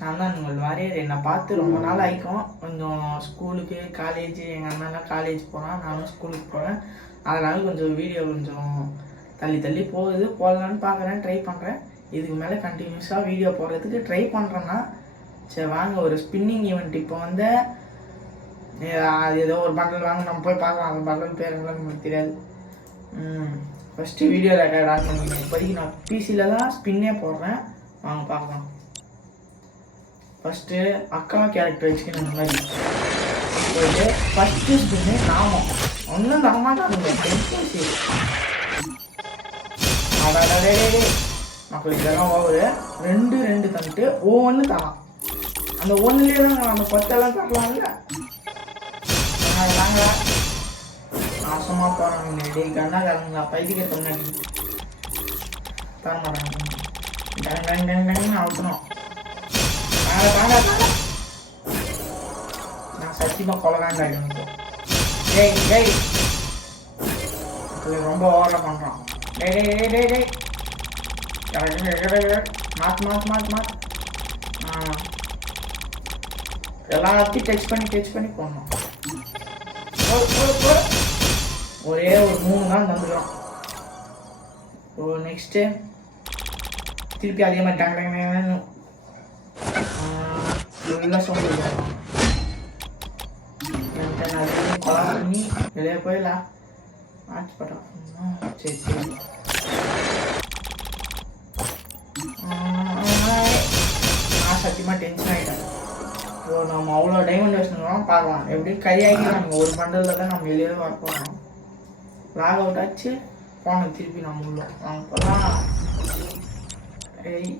நான் தான் உங்கள் வாரியர். என்னை பார்த்து ரொம்ப நாள் ஆகிக்கும். கொஞ்சம் ஸ்கூலுக்கு காலேஜ் எங்கள் அண்ணன்லாம் காலேஜ் போகிறான், நானும் ஸ்கூலுக்கு போகிறேன். அதனால் கொஞ்சம் வீடியோ கொஞ்சம் தள்ளி தள்ளி போகுது. போடலான்னு பார்க்குறேன், ட்ரை பண்ணுறேன். இதுக்கு மேலே கண்டினியூஸாக வீடியோ போடுறதுக்கு ட்ரை பண்ணுறேன்னா சரி வாங்க ஒரு ஸ்பின்னிங் ஈவெண்ட். இப்போ வந்து அது ஏதோ ஒரு பண்டல் வாங்க, நம்ம போய் பார்க்கலாம். அந்த பண்டல் பேர் எல்லாம் நம்மளுக்கு தெரியாது. ஃபஸ்ட்டு வீடியோ ரெக்கார்ட் ஆன் பண்ணிக்கிறேன். இப்போதைக்கு நான் பிசியில் தான் ஸ்பின்னே போடுறேன். வாங்க பார்க்கலாம். ஃபஸ்ட்டு அக்கா கேரக்டர் வச்சுக்கணும். இந்த மாதிரி போயிட்டு ஃபஸ்ட்டு ஸ்பின்னு நாமம் ஒன்றும் தரமாட்டானுங்க. அடாடே மக்களுக்கு இதெல்லாம் ஓவர் 2 தந்துட்டு ஒவ்வொன்று தரான். அந்த ஒன்றுலேயே தான் அந்த 10 தரலாம்ல. நாங்களா நாசமாக போகிறாங்க. டே கண்ணா காரங்களா பைத்தியக்க முன்னாடி தர மாட்டாங்க. டங் அவுத்தணும். நான் சத்தியமாக கொலகாண்டாயிடும். டேய் டேய் ரொம்ப ஓவராக பண்ணுறான். டேய் டேய் டேய் டேய் மாத்து எல்லாத்தையும் டச் பண்ணி போடணும். ஒரே ஒரு 3 நாள் வந்துடும். நெக்ஸ்ட்டு திருப்பி அதே மாதிரி டங் ஃபுல்லாக சொல்லிடுவோம். கொலா பண்ணி வெளியே போயிடலாம். ஆச்சு படம். சரி நான் சத்தியமாக டென்ஷன் ஆகிட்டேன். ஸோ நம்ம அவ்வளோ டைமண்ட் வச்சுருந்தோம். பார்க்கலாம் எப்படி கையாகி நம்ம ஒரு பண்டலில் தான் நம்ம வெளியே வர போகிறோம். லாக் அவுட் ஆச்சு. போனோம் திருப்பி நம்ம உள்ள வாங்க போகலாம். ஏய்